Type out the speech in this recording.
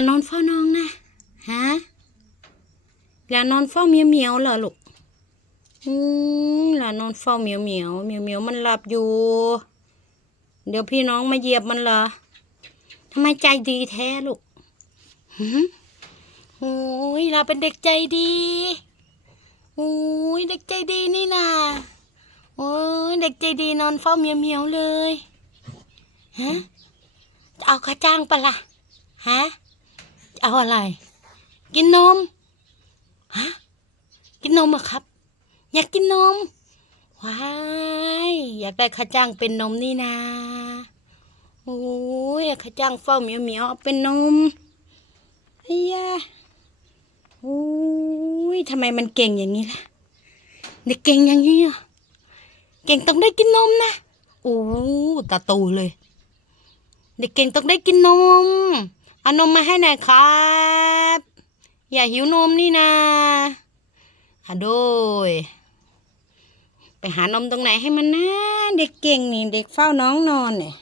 ะนอนเฝ้าน้องนะฮะหลานนอนเฝ้าเมียวเมียวเหรอลูกอืมหลานนอนเฝ้าเมียวเมียวเมียวเมียวมันหลับอยู่ เดี๋ยวพี่น้องมาเหยียบมันเหรอทำไมใจดีแท้ลูกหืมโอ้ยเราเป็นเด็กใจดีโอ้ยเด็กใจดีนี่นาโอ้ยเด็กใจดีนอนเฝ้าเมียวเมียวเลยฮะจะเอาข้าจ้างปะล่ะฮะ จะเอาอะไร กินนมฮะกินนมอะครับ อยากกินนมว้ายอยากได้ข้าจ้างเป็นนมนี่นาโอ้ยข้าจ้างเฝ้าเหมียวเหมียวเอาเป็นนมเฮียโอ้ยทำไมมันเก่งอย่างนี้ล่ะเด็กเก่งอย่างนี้อะเก่งต้องได้กินนมนะโอ้ตาโตูเลย เด็กเก่งต้องได้กินนม เอานมมาให้หน่อยครับ อย่าหิวนมนี่นะอะโดย ไปหานมตรงไหนให้มันนะ เด็กเก่งนี่ เด็กเฝ้าน้องนอนเนี่ย